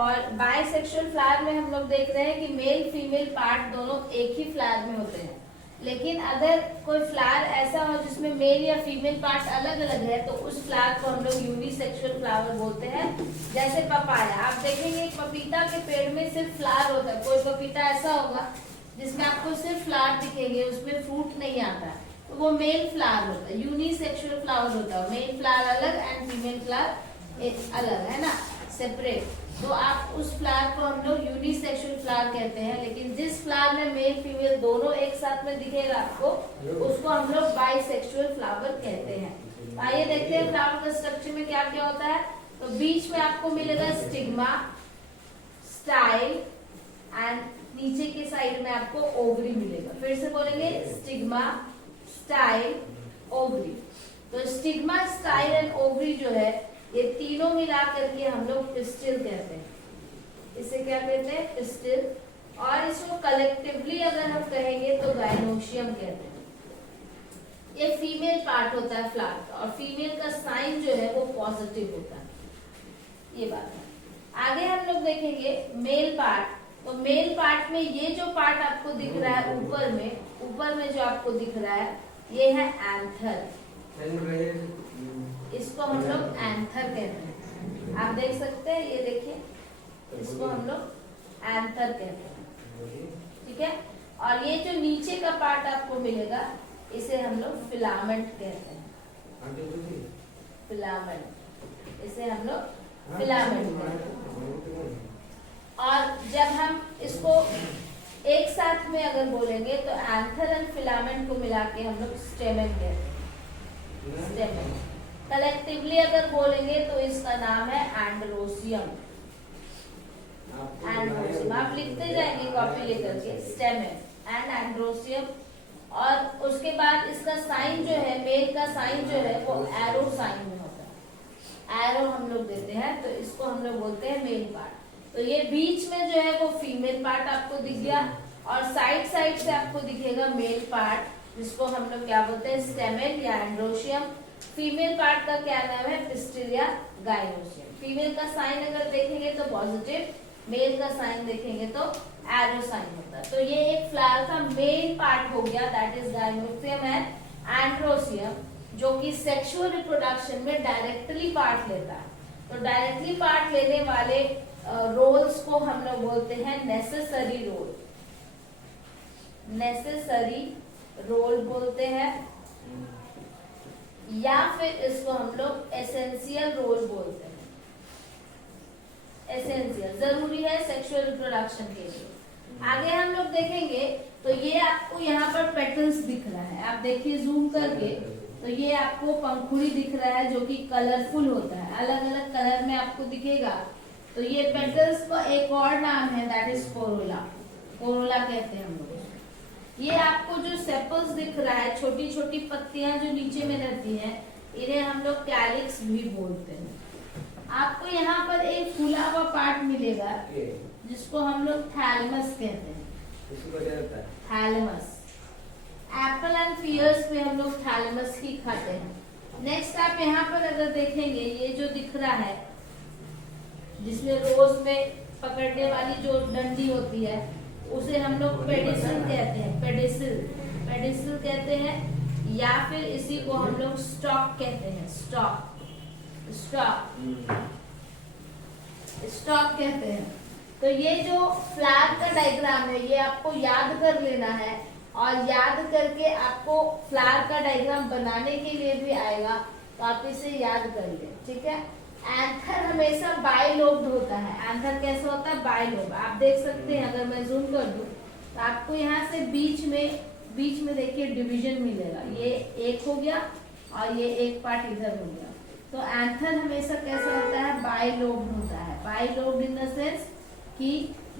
और bisexual flower में हम लोग देख रहे हैं कि मेल फीमेल पार्ट दोनों एक ही फ्लावर में होते हैं। लेकिन अगर कोई फ्लावर ऐसा हो जिसमें मेल या फीमेल पार्ट अलग अलग है तो उस फ्लावर को हम लोग यूनिसेक्सुअल फ्लावर बोलते हैं। जैसे पपाया, आप देखेंगे पपीता के पेड़ में सिर्फ फ्लावर होता है। कोई पपीता ऐसा होगा जिसमें आपको सिर्फ फ्लावर दिखेंगे, उसमें फ्रूट नहीं आता है, तो वो मेल फ्लावर होता है, यूनिसेक्सुअल फ्लावर होता है। मेल फ्लावर अलग एंड फीमेल फ्लावर अलग, है ना, सेपरेट। तो आप उस फ्लावर को हम लोग यूनिसेक्सुअल फ्लावर कहते हैं। लेकिन जिस फ्लावर में मेल फीमेल दोनों एक साथ में दिखेगा आपको, उसको हम लोग बाइसेक्सुअल फ्लावर कहते हैं। तो आइए देखते हैं फ्लावर का स्ट्रक्चर में क्या क्या होता है। तो बीच में आपको मिलेगा स्टिग्मा, स्टाइल एंड नीचे के साइड में आपको ओवरी मिलेगा। फिर से बोलेंगे, स्टिग्मा, स्टाइल, ओवरी। तो स्टिग्मा, स्टाइल एंड ओवरी जो है, ये तीनों मिला करके हम लोग पिस्टिल कहते हैं। इसे क्या कहते हैं? पिस्टिल। और इसको कलेक्टिवली अगर हम कहेंगे तो गाइनोशियम कहते हैं। ये फीमेल पार्ट होता है फ्लावर का, और फीमेल का साइन जो है वो पॉजिटिव होता है। ये बात है। आगे हम लोग देखेंगे मेल पार्ट। तो मेल पार्ट में ये जो पार्ट आपको दिख रहा है ऊपर में जो आपको दिख रहा है, ये है एंथर। इसको हम लोग एंथर कहते हैं। आप देख सकते हैं, ये देखिए, इसको हम लोग एंथर कहते हैं। ठीक है। और ये जो नीचे का पार्ट आपको मिलेगा, इसे हम लोग फिलामेंट कहते हैं। फिलामेंट, इसे हम लोग फिलामेंट कहते हैं। और जब हम इसको एक साथ में अगर बोलेंगे तो एंथर एंड फिलामेंट को मिला के हम लोग स्टेमेन कहते हैं। स्टेमेन। कलेक्टिवली अगर बोलेंगे तो इसका नाम है एंड्रोसियम। एंड्रोसियम आप लिखते जाएंगे कॉपी लेकर के, स्टेमेन एंड एंड्रोसियम। और उसके बाद इसका साइन जो है, मेल का साइन जो है वो एरो साइन में होता है। एरो हम लोग देते हैं, तो इसको हम लोग बोलते हैं मेल पार्ट। तो ये बीच में जो है वो फीमेल पार्ट आपको दिख गया, और साइड साइड से आपको दिखेगा मेल पार्ट, जिसको हम लोग क्या बोलते हैं? स्टेमेन या एंड्रोसियम। फीमेल पार्ट का क्या नाम है? पिस्टिल या गाइनोसियम। फीमेल का साइन अगर देखेंगे तो पॉजिटिव, मेल का साइन देखेंगे तो एरो साइन होता है। तो ये एक फ्लावर का मेल पार्ट हो गया, that is gynoecium and androecium, जो कि सेक्सुअल रिप्रोडक्शन में डायरेक्टली पार्ट लेता है। तो डायरेक्टली पार्ट लेने वाले रोल्स को हम लोग बोलते हैं नेसेसरी रोल। नेसेसरी रोल बोलते हैं, या फिर इसको हम लोग एसेंशियल रोल बोलते हैं। एसेंशियल, जरूरी है सेक्सुअल रिप्रोडक्शन के लिए। आगे हम लोग देखेंगे तो ये आपको यहाँ पर पेटल्स दिख रहा है, आप देखिए जूम करके, तो ये आपको पंखुड़ी दिख रहा है जो कि कलरफुल होता है, अलग अलग कलर में आपको दिखेगा। तो ये पेटल्स का एक और नाम है, दैट इज कोरोला। कोरोला कहते हैं हम लोग। ये आपको जो सेपल्स दिख रहा है, छोटी छोटी पत्तियां जो नीचे में रहती हैं, इन्हें हम लोग कैलिक्स भी बोलते हैं। आपको यहाँ पर एक फूला हुआ पार्ट मिलेगा जिसको हम लोग थैलमस कहते हैं। थैलमस। एप्पल एंड पियर्स में हम लोग थैलमस ही खाते हैं। नेक्स्ट आप यहाँ पर अगर देखेंगे, ये जो दिख रहा है जिसमें रोज में पकड़ने वाली जो डंडी होती है, उसे हम लोग पेडिसिल कहते हैं। पेडिसिल कहते हैं, या फिर इसी को हम लोग स्टॉक कहते हैं। स्टॉक कहते हैं। तो ये जो फ्लावर का डायग्राम है, ये आपको याद कर लेना है, और याद करके आपको फ्लावर का डायग्राम बनाने के लिए भी आएगा, तो आप इसे याद कर लें। ठीक है। एंथर हमेशा बाइलोब्ड होता है। एंथर कैसा होता है? बाइलोब। आप देख सकते हैं, अगर मैं जूम कर दूं तो आपको यहाँ से बीच में देखिए डिवीजन मिलेगा। ये एक हो गया और ये एक पार्ट इधर हो गया। तो एंथर हमेशा कैसा होता है? बाइलोब्ड होता है। बाइलोब्ड इन द सेंस कि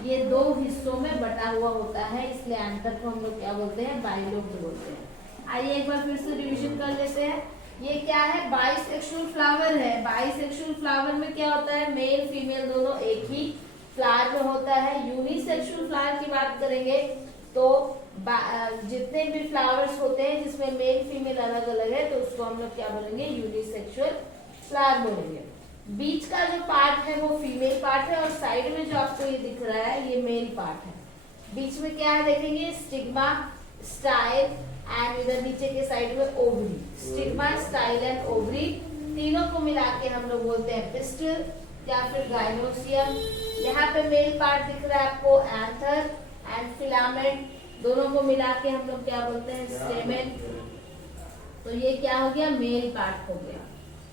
ये दो हिस्सों में बटा हुआ होता है, इसलिए एंथर को हम लोग क्या बोलते हैं? बाइलोब्ड बोलते हैं। आइए एक बार फिर से रिविजन कर लेते हैं। ये क्या है? बाइसेक्सुअल फ्लावर है। बाइसेक्सुअल फ्लावर में क्या होता है? मेल फीमेल दोनों एक ही फ्लावर में होता है। यूनिसेक्सुअल फ्लावर की बात करेंगे तो जितने भी फ्लावर्स होते हैं जिसमें मेल फीमेल अलग अलग है, तो उसको हम लोग क्या बोलेंगे? यूनिसेक्सुअल फ्लावर बोलेंगे। बीच का जो पार्ट है वो फीमेल पार्ट है और साइड में जो आपको ये दिख रहा है ये मेल पार्ट है। बीच में क्या है देखेंगे, स्टिग्मा, स्टाइल एंड इधर नीचे के साइड में ovary. Stigma, style and ovary तीनों को मिला के हम लोग बोलते हैं पिस्टल या फिर गाइनोसियम। यहाँ पे मेल पार्ट दिख रहा है आपको, एंथर एंड फिलामेंट, दोनों को मिला के हम लोग क्या बोलते हैं, स्टेमेन। तो ये क्या हो गया, मेल पार्ट हो गया।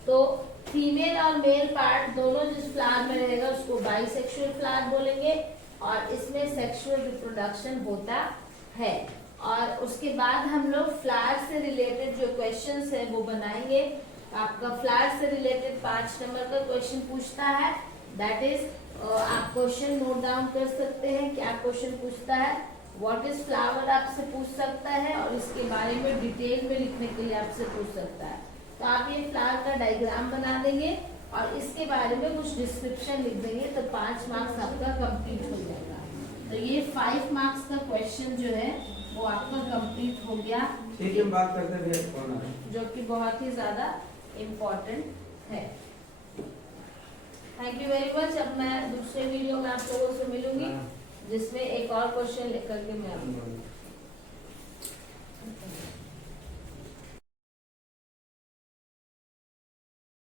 तो फीमेल और मेल पार्ट दोनों जिस फ्लावर में रहेगा उसको बाइसेक्सुअल फ्लावर बोलेंगे और इसमें सेक्सुअल रिप्रोडक्शन होता है। और उसके बाद हम लोग फ्लावर से रिलेटेड जो क्वेश्चंस है वो बनाएंगे। आपका फ्लावर से रिलेटेड 5 नंबर का क्वेश्चन पूछता है, दैट इज आप क्वेश्चन नोट डाउन कर सकते हैं। क्या क्वेश्चन पूछता है, व्हाट इज फ्लावर आपसे पूछ सकता है और इसके बारे में डिटेल में लिखने के लिए आपसे पूछ सकता है। तो आप ये फ्लावर का डायग्राम बना देंगे और इसके बारे में कुछ डिस्क्रिप्शन लिख देंगे तो 5 मार्क्स आपका कंप्लीट हो जाएगा। तो ये 5 मार्क्स का क्वेश्चन जो है वो आपका कंप्लीट हो गया। ठीक है, बात करते हैं जो कि बहुत ही ज्यादा इम्पोर्टेंट है। Thank you very much. अब मैं दूसरे वीडियो में आप लोगों से मिलूंगी जिसमें एक और क्वेश्चन लेकर के मैं आऊंगी।